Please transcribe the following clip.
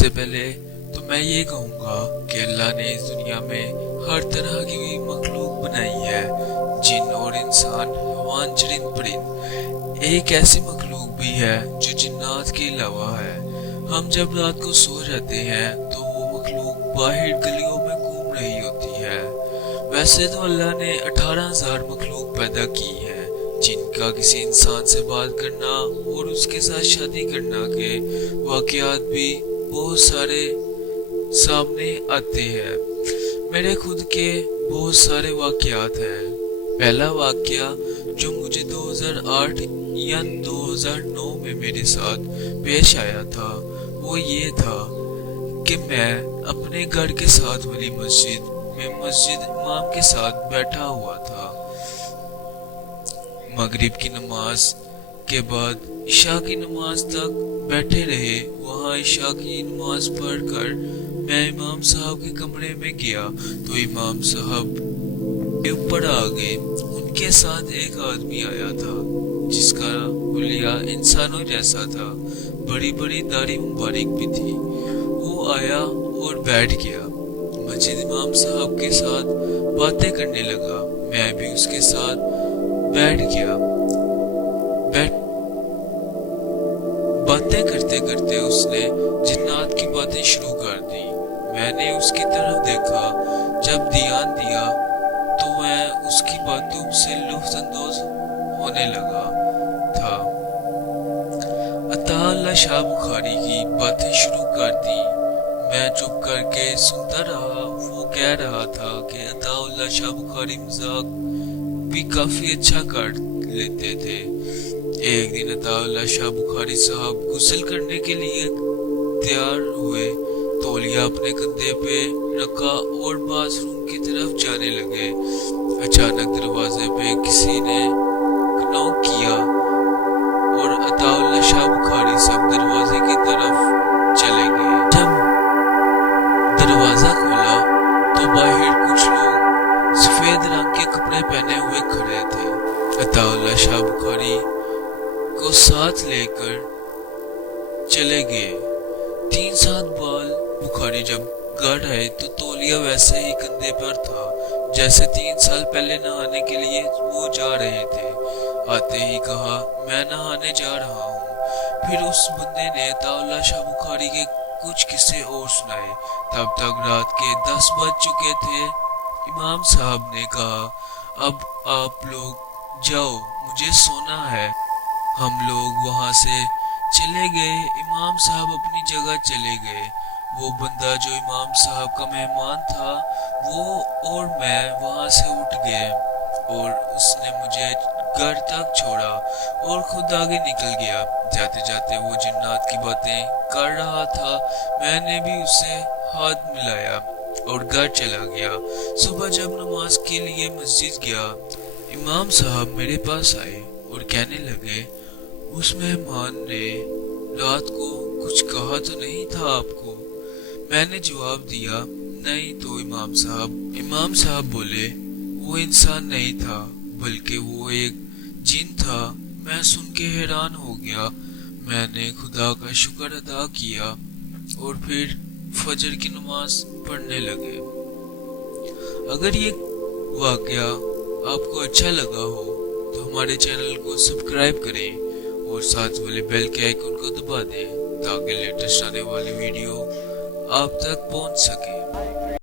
सबसे पहले तो मैं ये कहूँगा कि अल्लाह ने इस दुनिया में हर तरह की मखलूक बनाई है, जिन और इंसान, हैवान, चरिंद परिंद। एक ऐसी मखलूक भी है जो जिन्नात के अलावा है। हम जब रात को सो जाते हैं तो वो मखलूक बाहर गलियों में घूम रही होती है। वैसे तो अल्लाह ने 18,000 मखलूक पैदा की है, जिनका किसी इंसान से बात करना और उसके साथ शादी करना के वाकयात भी बहुत सारे सामने आते हैं। मेरे खुद के बहुत सारे वाकयात हैं। पहला वाकया जो मुझे 2008 या 2009 में मेरे साथ पेश आया था वो ये था कि मैं अपने घर के साथ वाली मस्जिद में मस्जिद इमाम के साथ बैठा हुआ था। मगरिब की नमाज के बाद इशा की नमाज तक बैठे रहे। वहाँ इशा की नमाज पढ़कर मैं इमाम साहब के कमरे में गया तो इमाम साहब के ऊपर आ गए। उनके साथ एक आदमी आया था जिसका हुलिया इंसानों जैसा था, बड़ी बड़ी दाढ़ी मुबारक भी थी। वो आया और बैठ गया, मस्जिद इमाम साहब के साथ बातें करने लगा। मैं भी उसके साथ बैठ गया। बातें करते करते उसने जिन्नात की बातें शुरू कर दी। मैंने उसकी तरफ देखा। जब ध्यान दिया तो मैं उसकी बातों से लुत्फअंदोज होने लगा था। अताउल्लाह शाह बुखारी की बातें शुरू कर दी। मैं चुप करके सुनता रहा। वो कह रहा था कि अताउल्लाह शाह बुखारी मजाक भी काफी अच्छा कर लेते थे। एक दिन अताउल्लाह शाह बुखारी साहब गुस्ल करने के लिए तैयार हुए, तौलिया अपने कंधे पे रखा और बाथरूम की तरफ जाने लगे। अचानक दरवाजे पे किसी ने नॉक किया और अताउल्लाह शाह बुखारी साहब दरवाजे की तरफ चले गए। जब दरवाजा खोला तो बाहर कुछ लोग सफेद रंग के कपड़े पहने हुए खड़े थे। अताउल्लाह शाह बुखारी को साथ लेकर चले गए। 3-7 बाल बुखारी जब घर आए तो तौलिया वैसे ही कंधे पर था जैसे 3 साल पहले नहाने के लिए वो जा रहे थे। आते ही कहा, मैं नहाने जा रहा हूँ। फिर उस बंदे ने अताउल्लाह शाह बुखारी के कुछ किस्से और सुनाए। तब तक रात के 10 बज चुके थे। इमाम साहब ने कहा, अब आप लोग जाओ, मुझे सोना है। हम लोग वहां से चले गए। इमाम साहब अपनी जगह चले गए। वो बंदा जो इमाम साहब का मेहमान था वो और मैं वहां से उठ गए और उसने मुझे घर तक छोड़ा और खुद आगे निकल गया। जाते जाते वो जिन्नात की बातें कर रहा था। मैंने भी उसे हाथ मिलाया और घर चला गया। सुबह जब नमाज के लिए मस्जिद गया, इमाम साहब मेरे पास आए और कहने लगे, उस मेहमान ने रात को कुछ कहा तो नहीं था आपको? मैंने जवाब दिया, नहीं। तो इमाम साहब बोले, वो इंसान नहीं था बल्कि वो एक जिन था। मैं सुन के हैरान हो गया। मैंने खुदा का शुक्र अदा किया और फिर फजर की नमाज पढ़ने लगे। अगर ये वाकया आपको अच्छा लगा हो तो हमारे चैनल को सब्सक्राइब करें और साथ वाले बेल के आइकन को दबा दें ताकि लेटेस्ट आने वाली वीडियो आप तक पहुंच सके।